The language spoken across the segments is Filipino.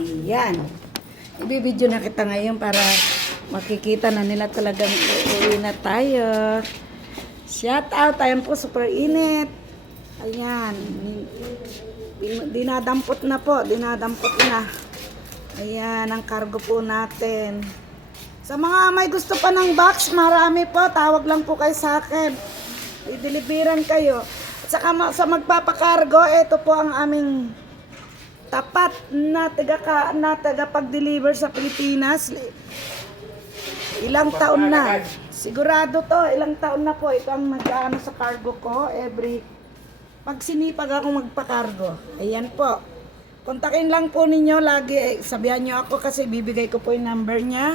Ayan. Ibibidyo na kita ngayon para makikita na nila talagang uuwi na tayo. Shout out. Ayan po, super init. Ayan. Dinadampot na po. Dinadampot na. Ayan, ang cargo po natin. Sa mga may gusto pa ng box, marami po. Tawag lang po kayo sa akin. I-deliveran kayo. At saka sa magpapakargo, ito po ang aming tapat na tagapag-deliver sa Pilipinas. Ilang taon na. Sigurado to, ilang taon na po. Ito ang nag-ano sa cargo ko. Pag sinipag ako magpakargo. Ayan po. Kontakin lang po ninyo lagi. Sabihan nyo ako kasi bibigay ko po yung number niya.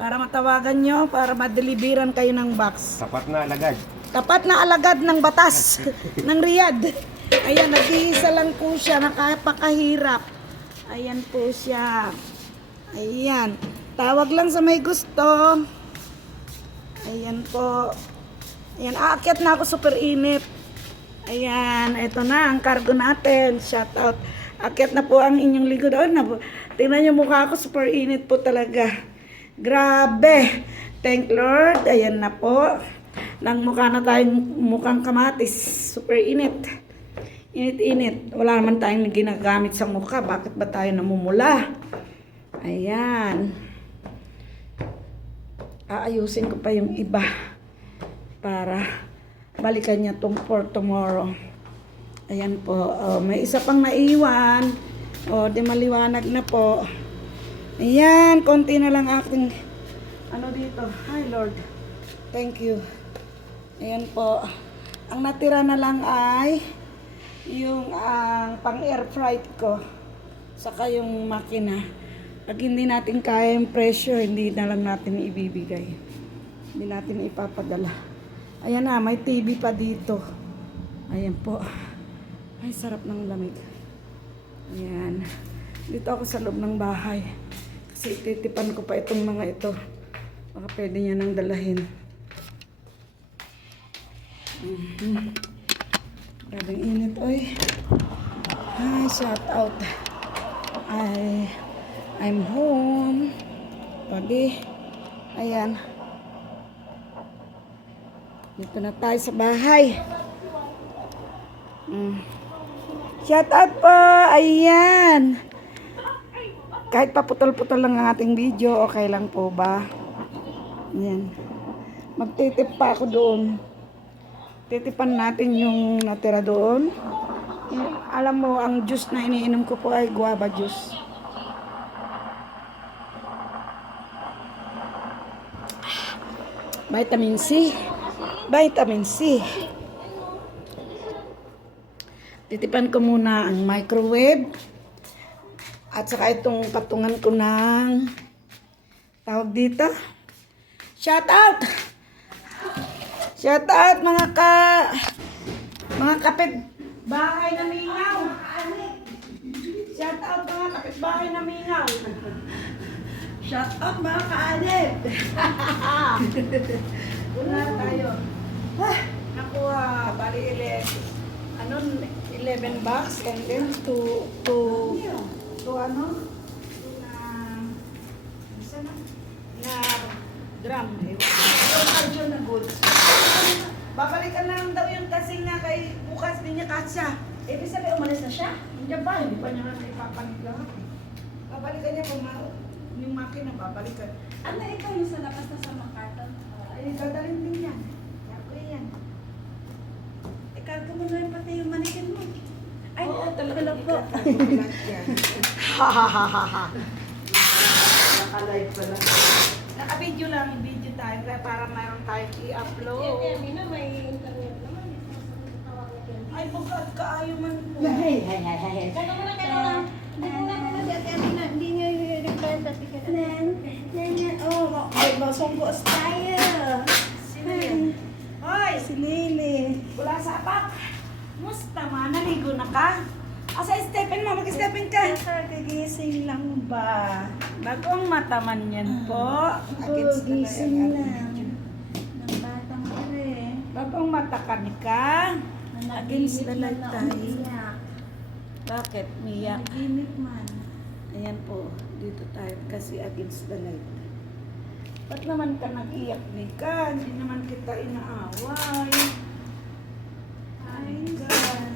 Para matawagan nyo, para ma-deliveran kayo ng box. Tapat na alagad. Tapat na alagad ng batas ng Riyadh. Ayan, nag-iisa lang po siya, nakapakahirap. Ayan po siya. Ayan. Tawag lang sa may gusto. Ayan po. Ayan, aakyat na ako, super init. Ayan, ito na ang cargo natin. Shout out. Aakyat na po ang inyong likod. Tingnan niyo mukha ko, super init po talaga. Grabe. Thank Lord. Ayan na po. Nang mukha na tayong mukhang kamatis. Super init. Init-init. Wala naman tayong ginagamit sa mukha. Bakit ba tayo namumula? Ayan. Aayusin ko pa yung iba para balikan niya for tomorrow. Ayan po. May isa pang naiwan. Di maliwanag na po. Ayan. Konti na lang aking ano dito. Hi Lord. Thank you. Ayan po. Ang natira na lang ay yung pang air freight ko. Saka yung makina. Pag hindi natin kaya yung pressure, hindi na lang natin ibibigay. Hindi natin ipapadala. Ayan na, may TV pa dito. Ayan po. Ay, sarap ng lamig. Ayan. Dito ako sa loob ng bahay. Kasi titipan ko pa itong mga ito. Baka pwede niya nang dalahin. Grabing init, oy. Hi, shout out. I'm home. Pwede. Ayan. Dito na tayo sa bahay. Shout out po. Ayan. Kahit paputol-putol lang ang ating video, okay lang po ba? Ayan. Magtitip pa ako doon. Titipan natin yung natira doon. Alam mo, ang juice na iniinom ko po ay guava juice. Vitamin C. Vitamin C. Titipan ko muna ang microwave. At saka itong patungan ko ng tawag dito. Shout out! Shout out mga kapitbahay na mingaw. Shout out mga kapitbahay na mingaw. Shout out mga kaalip. Una tayo. Nakuha, bali 11 bucks and then to drum. Yung na goods. Babalikan lang daw yung kasing na kay bukas din niya kasya. Ibig sabihin, umalis na siya? Hindi ba? Hindi pa niya na ipapanig lahat. Babalikan niya kung yung makina, babalikan. Ano ikaw yung sa labas na sa makarton? Ay, dadalhin din yan. Ako yan. Ikarga mo na rin pati yung manikin mo. Ay, Oo, talaga lang po. Ha ha ha ha ha. Naka-live pala. Naka-video lang, video tayo para mayroon tayong i-upload. May internet naman. Ay, bugad ka, ayaw man po. Hey. Kaya mo na. Hindi niya i-reply dati ka na. Oh, masungkos tayo. Sino yan? Hoy! Si Lily. Wala sa apak. Musta ma? Naligo na ka? Asa Stephen mo? Mag-Stephen ka. Kagising lang ba? Bagong mata man yan po. Gising lang. Ng batang pare. Bagong mata ka ni ka. Against the light tayo. Umiyak. Bakit? Miyak. Nag-init man. Ayan po, dito tayo kasi against the light. Ba't naman ka nag-iyak, Nika? Hindi naman kita inaaway. Ay, God.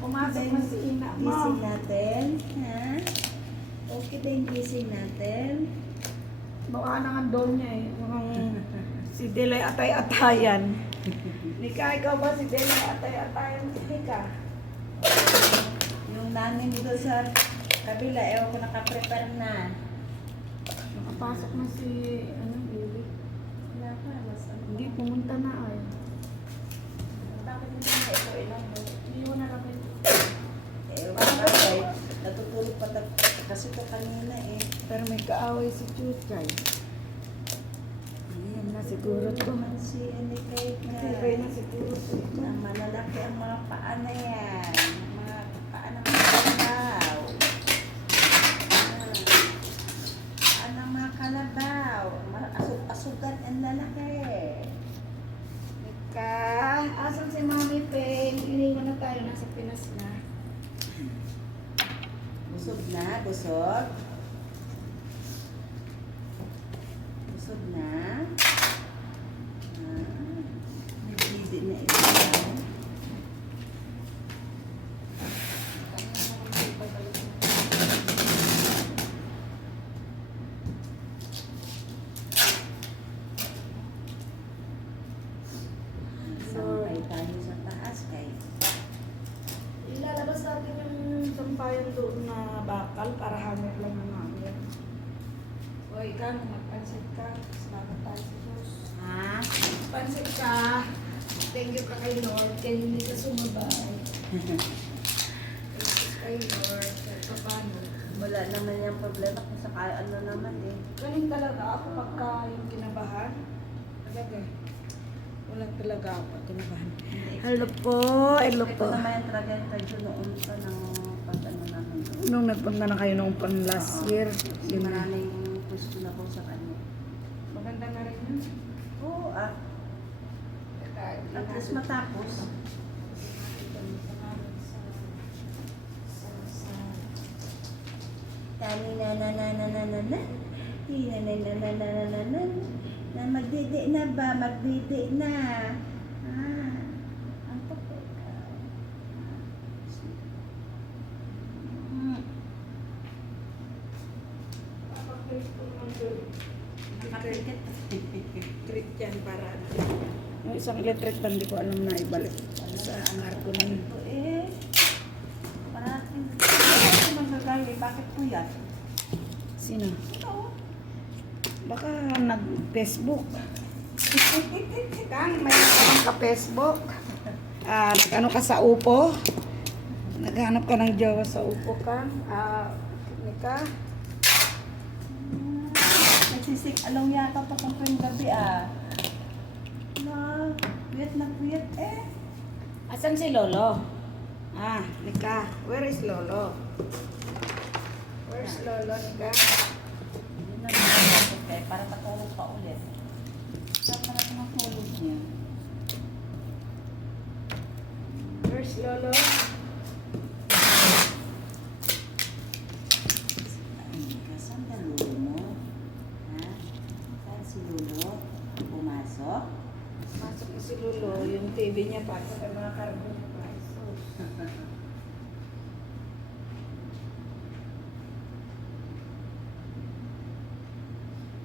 Pumasok na si ina mo. Gising natin, ha? Okay ba yung gising natin? Baka na nga doon niya eh. Mukhang si Delay atay-atayan. Nika, ikaw ba si Delay atay-atayan? Nika. Yung namin dito sa kabila, ewan ko nakaprepare na. Nakapasok na si, ano, baby. Wala pa, mas Hindi, pumunta na ay. Bakit hindi na ito ilang mo? Hindi mo na lapit. Ewan ka, guys. Natutulog pa kasi ito kanina eh. Pero may kaaway si Chuchay. Ayan na siguro to. Man si Anikay Matibay na siguro to. na malalaki ang mga paa na yan. Mga paa ng mga kalabaw. Paa ng mga kalabaw. Asug-asugan ang lalaki. Nika, asan si Mami Pen? Iniwan na tayo, nasa Pinas na. Busog na, busog. Busog na. Nagdidi na ito. Sampay tayo sa taas kay. Ilalabas natin yung sampayan doon na bakal para hangit lang ang hangit. O ikaw, magpansit ka. Salamat tayo sa Diyos. Ha? Pansit ka. Thank you ka kay Lord. Kaya hindi ka sumabay. Thank you kay Lord. Kahit pa paano. Wala naman yung problema kung sa ano naman eh. Galing talaga ako pagka yung kinabahan. Talaga. Walang talaga ako pag kinabahan. Hello po. Hello Ito po. naman yung talaga yung tayo noon pa ng pag-ano namin. Nung nagpunta na kayo nung pang last year. Kasi Yun na. maraming gusto na po sa kanya. Maganda na rin yun. Oo, at least matapos. Tani na na na na na na na. Hi na na na na na na na na. Na magdidi na ba? Magdidi na. Ah, ang totoo ka. Nakakriket. Trip yan para ano. Yung isang electric fan, di ko alam na ibalik sa angar ko na yun. Ito eh. Parating. Bakit magagali? Bakit po yan? Sino? Ito. Baka nag-Facebook. Kang, may naman ka-Facebook. Ano ka sa upo? Naghanap ka ng jowa sa upo, Kang. Nika? Nagsisik along yata pa kung yung gabi ah. Na kuyat eh. Asan si Lolo? Nika. Where is Lolo? Where's Lolo, Nika? Hindi na naman eh. Para matulog pa ulit. Saan pa natin ang tulog niya? Where's Lolo? Saan ka lulo mo? Ha? Saan si Lulo? Pumasok? Masok na si Lolo. Yung TV niya pa. Sa mga kargo niya pa. Sus.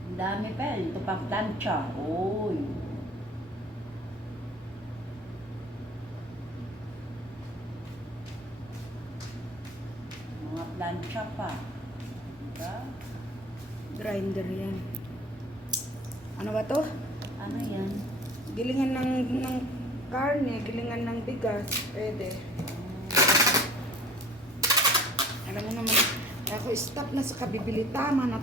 Ang dami pa. Ito pa plancha. Uy. Mga plancha pa. Diba? Grinder yan. Ano ba to? Ano yan? Gilingan ng karne, gilingan ng bigas. Pwede. Alam mo naman, ako stop na sa kabibili. Tama na,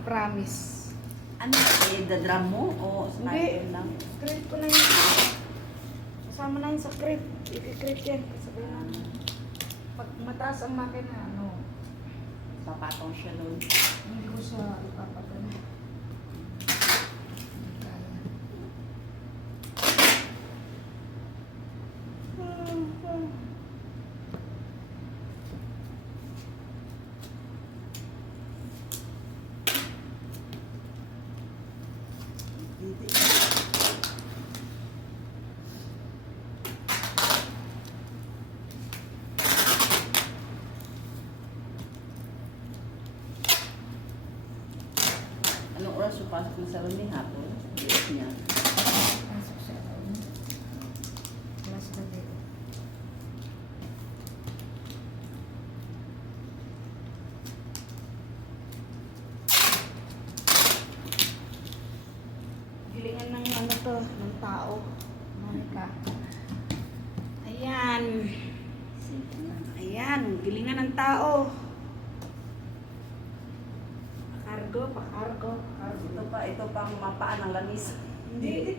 promise. Ano eh? Dadram mo? O Hindi. sniper lang? Script ko na yun. Kasama na yun sa script. I-script yan. Sabihin namin. Pag mataas ang makina, ano, Papatong siya doon. hindi ko siya ipapagano. oras yung pasok ng salon ni hapon. Bilis niya. Pasok siya. Class na din. Gilingan ng ano to, ng tao. Monica. Ayan. Ayan, gilingan ng tao. Pakargo. Ito pa ang mapaan ng langis. Hindi.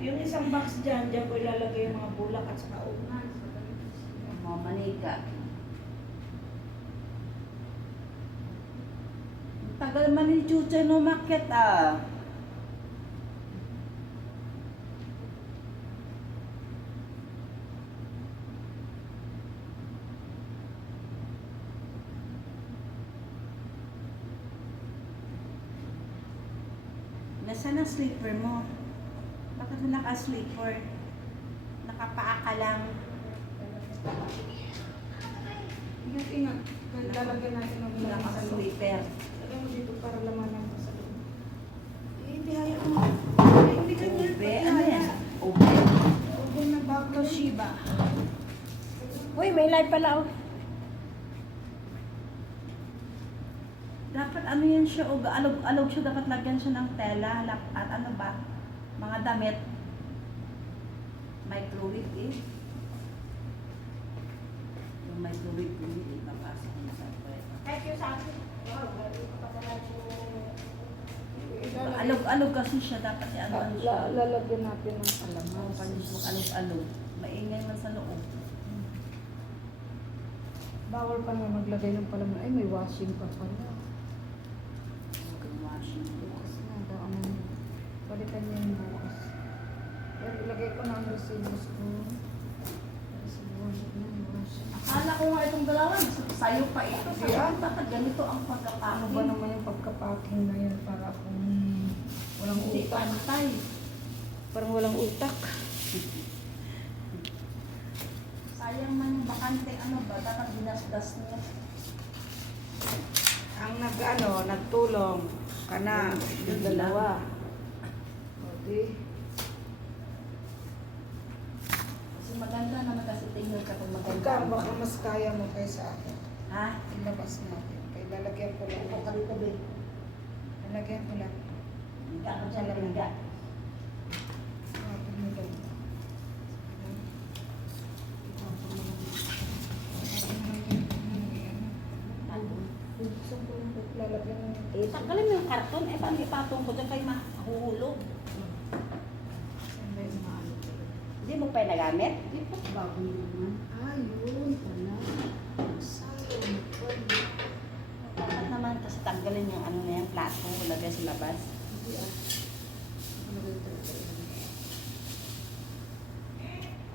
Yung isang box dyan ko ilalagay yung mga bulak at saka unan. Mga manika. Ang tagal man ni Chucha no market ah. Nasaan ang sleeper mo? Bakit mo naka-sleeper? Nakapaa ka lang. Ingat. Lalagyan natin ng bulak sa loob. Naka-sleeper. Lagyan mo dito para lamanan mo sa loob. Hindi hayaan mo. Hindi ka niya. Ube, ano yan? Ube. Ube na bago. Toshiba. Uy, may live pala oh. Dapat ano yan siya, alog siya, dapat lagyan siya ng tela, at ano ba, mga damit. Microwave eh. Yung microwave ko hindi papasok mo sa kweta. Kahit yung sa akin. Alog kasi siya, dapat ano siya. Lalagyan natin ng Ang alamas. panis mo alog-alog. Maingay man sa loob. Bawal pa naman maglagay ng palaman. Ay, may washing pa pala. Washing. Bukas na daw ang balikan niya yung bukas. Pero ilagay ko na ang resinos ko. Kasi buwan na yung washing. Akala ko nga itong dalawa, sa'yo pa ito. Sabi Yeah. ko, bakit ganito ang Ano pagkapahing? ba naman yung pagkapacking na yan para kung walang Hindi utak. pantay. Parang walang utak. Sayang man yung bakante, ano ba? Dapat dinasdas niya. Ang nagtulong kana yung dalawa. Okay. Kasi maganda naman kasi tingnan ka kung maganda. Ikaw, baka mas kaya mo kaysa akin. Ha? Ilabas natin. Kaya lalagyan ko lang. Ito tabi-tabi. Lalagyan ko lang. Higa ko dyan, higa. Lalagyan mo lang. Gusto ko yung lalagyan mo. Eh, tanggalin mo yung karton. Eh, paano ipatong ko dyan kayo mahuhulog? Saan ba yung mga ano? Hindi mo pa yung nagamit? Di pa bago naman. Ayun pala. Sayang. Dapat naman kasi tanggalin yung ano na yan, plato. Lagay sa labas. Hindi ah. Nakalagay talaga yun.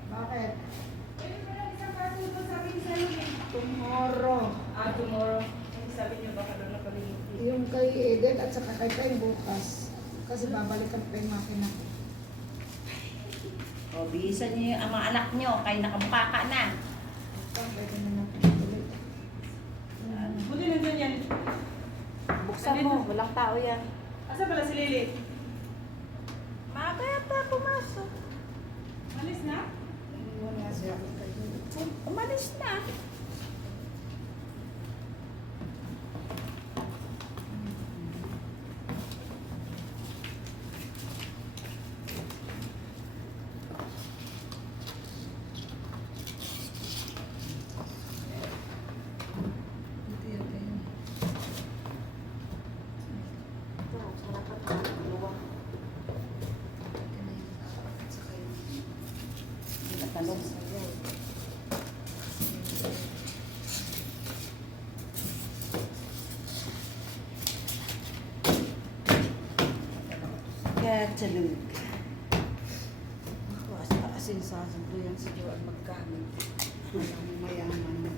Bakit? Tomorrow. Tomorrow. Ano sabi niyo baka doon nakalimutin? Yung kay Eden at saka kay Pen bukas. Kasi babalikan pa yung makina ko. O, bihisan niyo yung mga anak niyo. Kayo nakabuka ka na. Pwede na natin ulit. Buti nandun yan. Buksan mo. Walang tao yan. Asa pala si Lily? Maaga yata pumasok. Malis na? Wala siya. Umalis na. Hindi yata yun. Ito, sarap at luwak. Ito na yung apat at saka yung Natalong. sasayaw. Gatsalug. Ako, asin sasando yan si Joan magkamit. Walang mayaman na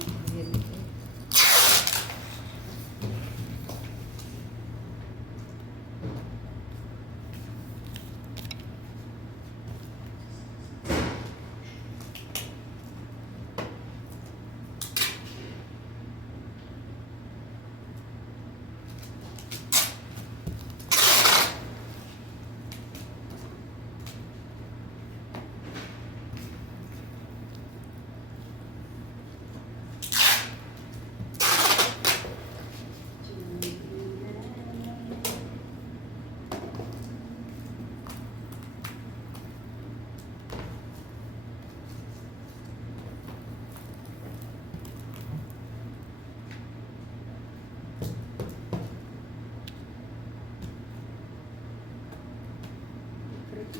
kuryente.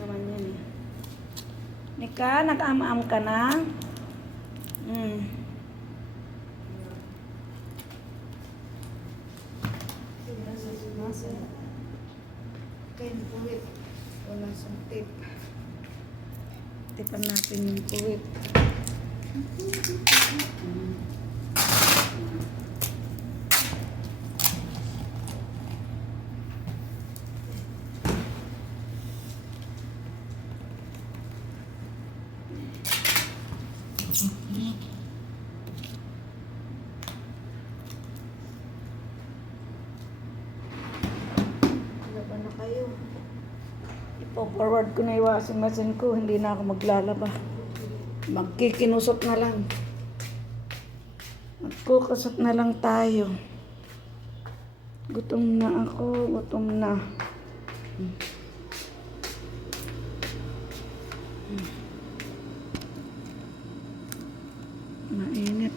naman yan eh. Nika, nag-am-am ka na? Kain puwit. Wala siyang tape. Tipan natin yung puwit. Laban na kayo. Ipo-forward ko na yung washing machine ko. Hindi na ako maglalaba. Magkikinusot na lang. Magkukusot na lang tayo. Gutom na ako. Gutom na. Mainit.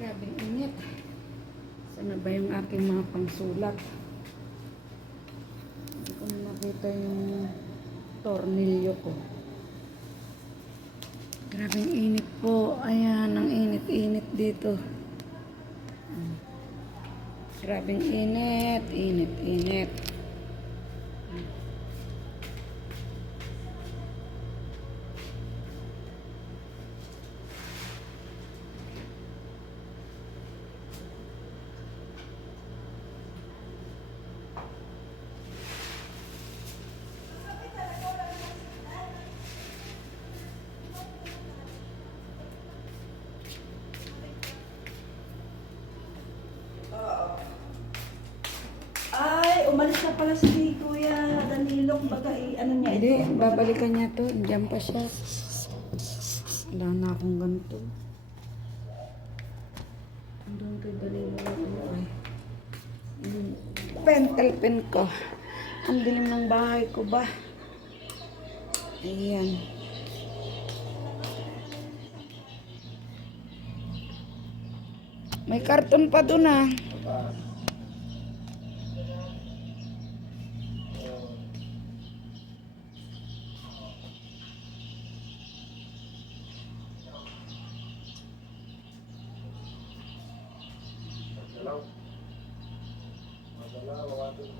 Grabing init. Sana ba yung aking mga pangsulat? Hindi ko na nakita yung tornilyo ko. Grabing init po. Ayan, ang init-init dito. Grabing init, init. Ay, umalis na pala si Kuya Danilo. Baga, ano niya Hindi, ito? babalikan niya to. Diyan pa siya. Wala na akong ganito. Doon kay Danilo na ano ay. Pentel pen ko. Ang dilim ng bahay ko ba? Ayan. May karton pa doon ah. Ito lang ating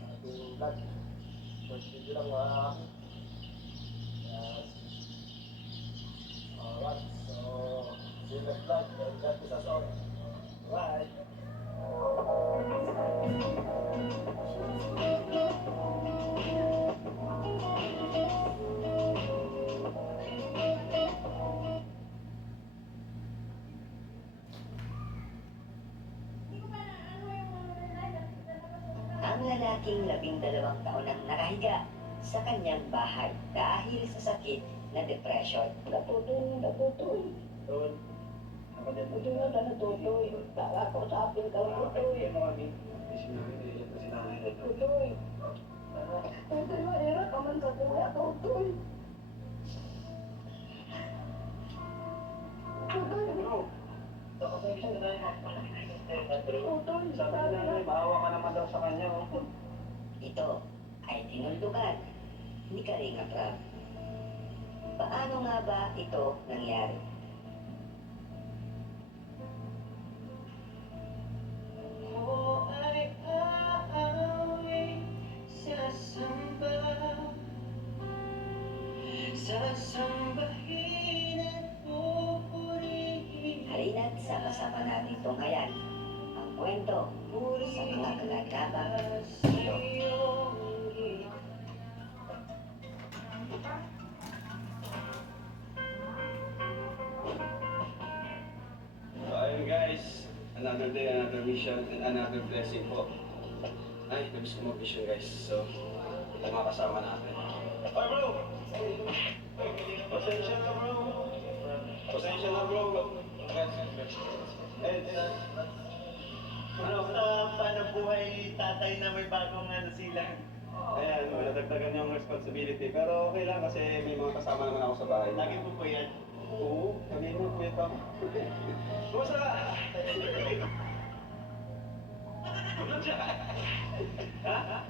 ating vlog. First video lang yes. Alright, so see you next vlog. And God bless us all. Bye. Ang lalaking 12 taon ang nakahiga sa kanyang bahay dahil sa sakit na depression. Natutoy. Doon. Natutoy na natutoy. Para ko sa akin ka natutoy. Natutoy. Natutoy, mahirap ka man sa tuya, natutoy. Maawa ka naman daw sa kanya. Ito ay tinuldugan ni Kalinga Prab. Paano nga ba ito nangyari? Ako ay aaway sasamba, sasambahin at pupurihin. Halina't sama-sama natin tunghayan ang kwento sa mga kagagabang ito. So ayun guys, another day, another mission, and another blessing po. Ay, nabis ko mag-mission guys. So, ito mga kasama natin. Ay bro! Pasensya na bro! Pasensya na bro! Ano paano buhay tatay na may bagong silang? Ayan, nadagdagan yung responsibility. Pero okay lang kasi may mga kasama naman ako sa bahay. Lagi po po yan. Oo, kami mo, kuya Tom. Kumusta?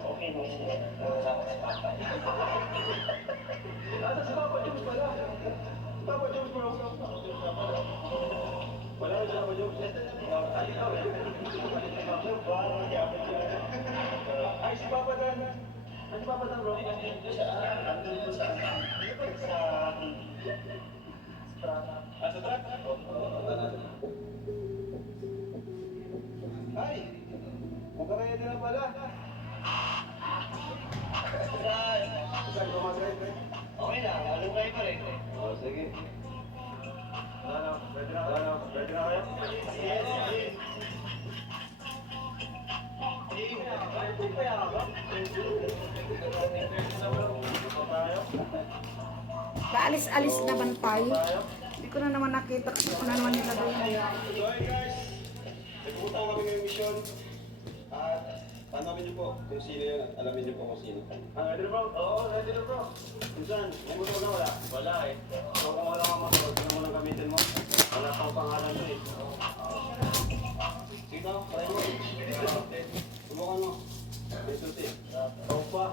Okay mo siya. Asa si Papa Jones pala? Papa Jones bro. Wala na si Papa Jones. Ay, si Papa Dan. Ay, si Papa Dan bro. Ah, sa truck? Ay! Magkakaya din na pala. Saan ka mag-drive, pre? Okay na, alam kayo pa rin. Oh, sige. Ano, ready na kayo? Ready na kayo? Yes, yes. Paalis-alis naman tayo. Hindi ko na naman nakita kasi ko na naman nilagay na yan. So, hey guys, nagpunta kami ngayong mission. At tanawin niyo po kung sino yun at alamin niyo po kung sino. Ready na bro? Oo, ready na bro. Minsan, may motor na wala? Wala eh. So kung wala kang motor, sino mo nang gamitin mo? Wala pang pangalan ko eh. Sige daw, try mo. Subukan mo. May susi. Opa.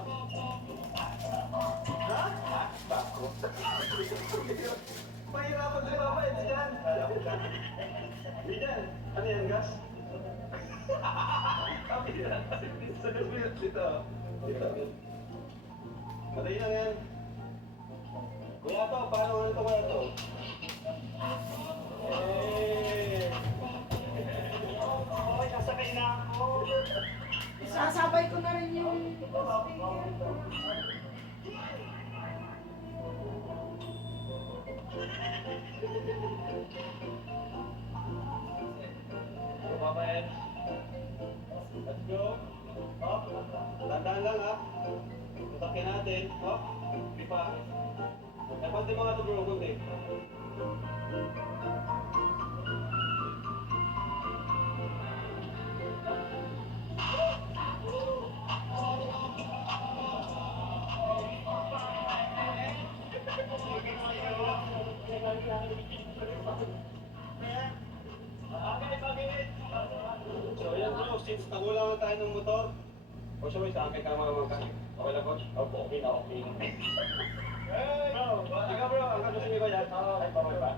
Ha? Bako. Mahirapan si Papa, ito yan. Bidan, ano yan, gas? Kami na. Sagot mo yun dito. Dito. Matay na yan. Kuya to, paano ano to kuya to? Eh. Okay, nasakay na ako. Sasabay ko na rin yung Papa Ed. Let's go. Hop. Tandaan lang ha. Tutakin natin. Hop. Di pa. Dapat konti mga to bro, konti. So yan bro, since nagulangan tayo ng motor, o siya may sa akin ka mga mga okay lang coach? Opo, okay na okay. Hey! Bro, ikaw bro, ang kagusin ko yan. Oo, ay pa ba?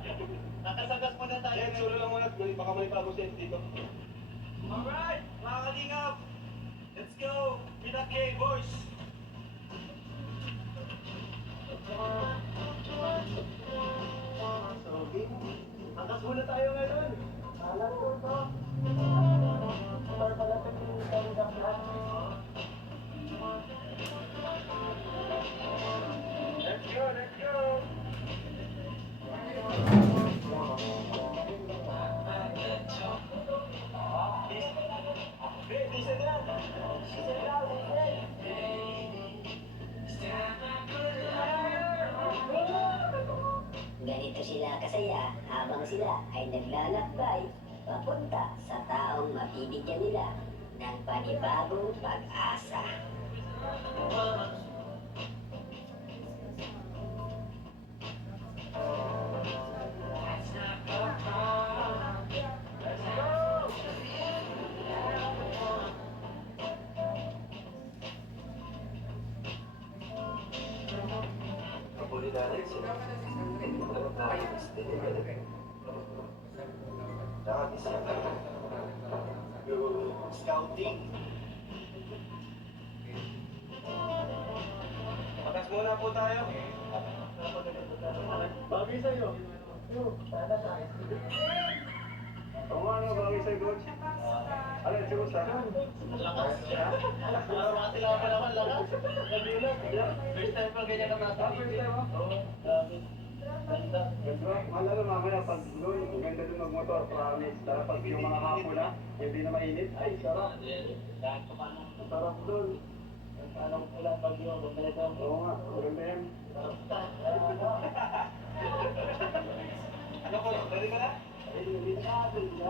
Nakasagas muna tayo. Yan, solo lang muna. Baka may bago set dito. Alright, mga kalingap! Let's go! Pinake, boys! So, hangkas muna tayo ngayon. Alam ko ito. Para palapit yung kanilang lahat. Let's go, let's go! Ganito sila kasaya habang sila ay naglalakbay papunta sa taong mabibigyan nila ng panibagong pag-asa. Scouting. Patas muna po tayo. Bagay sa'yo. Oo nga, no, bagay sa'yo, coach. Ano, siguro sa akin? Lakas. Lakas sila pa naman, lakas. Nabilang. First time pa ganyan ka nasa. First time, ha? Oo, dami. Ganda. Malalo mamaya pag doon, ang ganda doon magmotor, promise. Tara pag yung mga hapon na, hindi na mainit. Ay, sarap. Sarap doon. Alam ko lang pag yun, kung talaga. Oo nga, maganda yan. Ano ko, ready ka na? Ready na.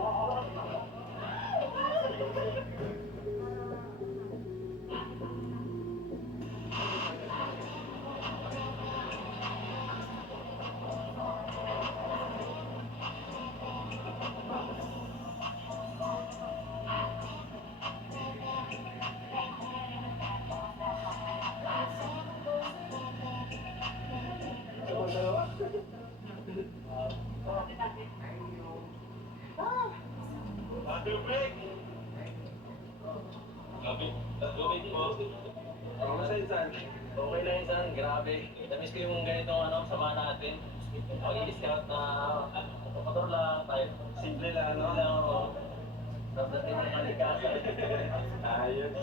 Break! Lubid po. Kamusta insan? Okay lang insan, grabe. Namiss ko yung ganitong sama natin. Mag-i-scout na motor lang tayo. Simple lang, ano? Lang ako. Tapos natin yung malikasan. Ayos.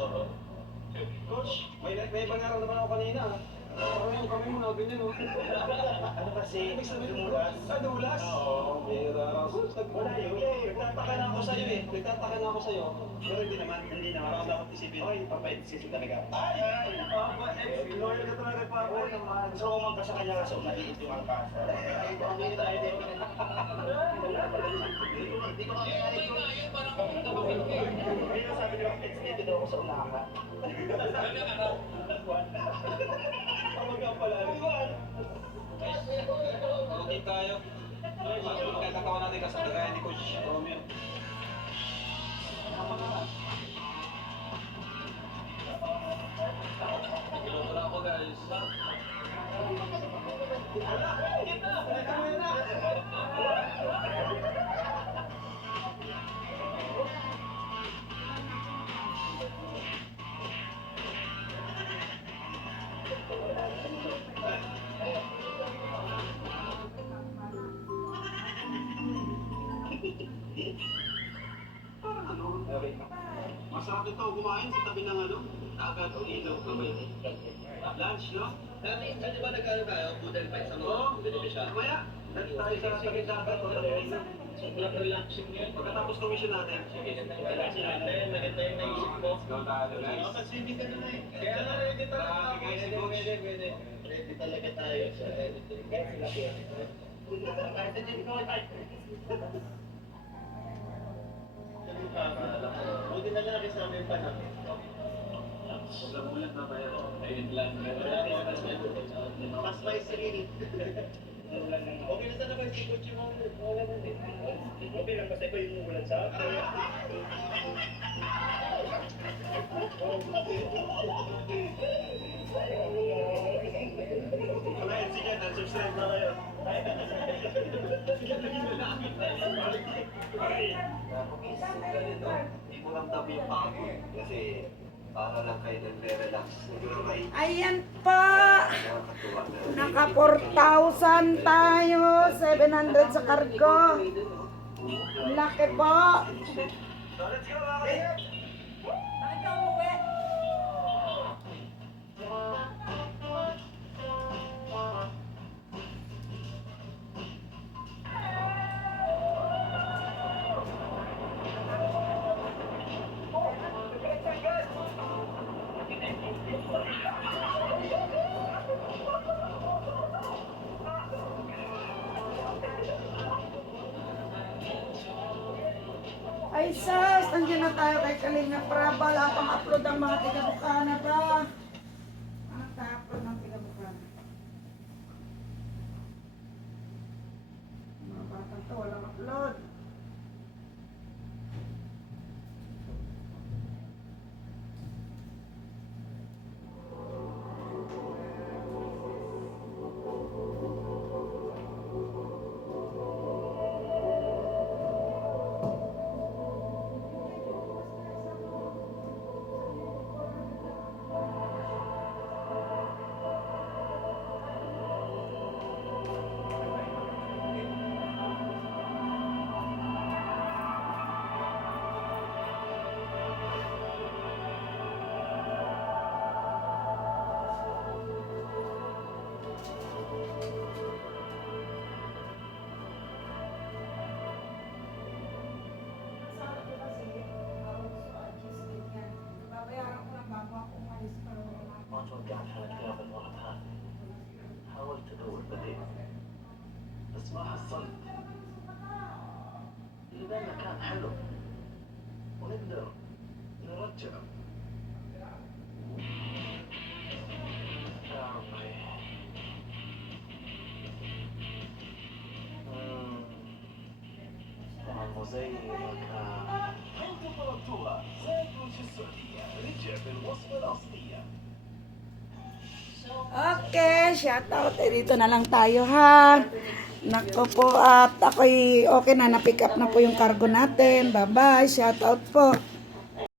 Coach, may pangarap naman ako kanina. Parang yung kami mo, ganyan o. Ano kasi? Dumulas? Dumulas? Oo, bira. Wala yun. Nagtataka na ako sa'yo eh. Nagtataka na ako sa'yo. Pero hindi naman. Parang dapat isipin. Oy, papayad isipin talaga. Ay! Loyal ka talaga pa ako naman. So, umang ka sa kanya kasi umahiit yung angkasa. Ang hindi tayo din. Hindi ko kaya ito. Ngayon sabi niyo, dito daw ako sa unahan. Tawag nga pala. Okay tayo. Magkakatawan natin kasi kagaya ni Coach Romeo. Piloto na ako guys. Okay. Masarap ito kumain sa tabi ng dagat o ilaw ka ba yun? Lunch, no? Dati ba nagkano tayo? Budal pa sa mga benepisya? Mamaya, dati tayo sa tabi dagat o tabi ng ilaw. Sobrang relaxing yun. Pagkatapos commission natin. Sige, relaxing natin. Maganda yung naisip mo. Let's go tayo, guys. Mag-CV ka na eh. Kaya na ready talaga. Pwede. Ready talaga tayo sa editing. Buti na lang kasama yung panak. Ulang-ulang na ba yan? Ayun lang. Mas may sarili. Okay na sana ba yung kotse mo? Wala na din. Okay lang basta ikaw yung ulan sa akin. Alright, sige, subscribe na kayo. Nakumisip ka nito. Hindi mo ramdam yung pagod. Kasi para lang kayo nagre-relax. Siguro kayo Ayan po. nakakatuwa na. Naka 4,000 tayo. 700 sa cargo. Laki po. So, let's go, Mami! Ay sus, nandiyan na tayo kay Kalinga Praba. Wala pang upload ang mga tiga-Bukana ba? Ano ta-upload ng tiga-Bukana? Mga batang to, walang upload. ما توقعت حنتقابل مرة ثانية. حاولت أدور بديل بس ما حصلت. اللي بيننا كان حلو ونقدر نرجعه. يا ربي. طعمه زي ما كان. انتم طلبتوها ساندويتش السعودية رجع بالوصفة الأصلية. Okay, shout out. Dito na lang tayo ha. Nako po at ako'y okay na, na-pick up na po yung cargo natin. Bye-bye, shout out po.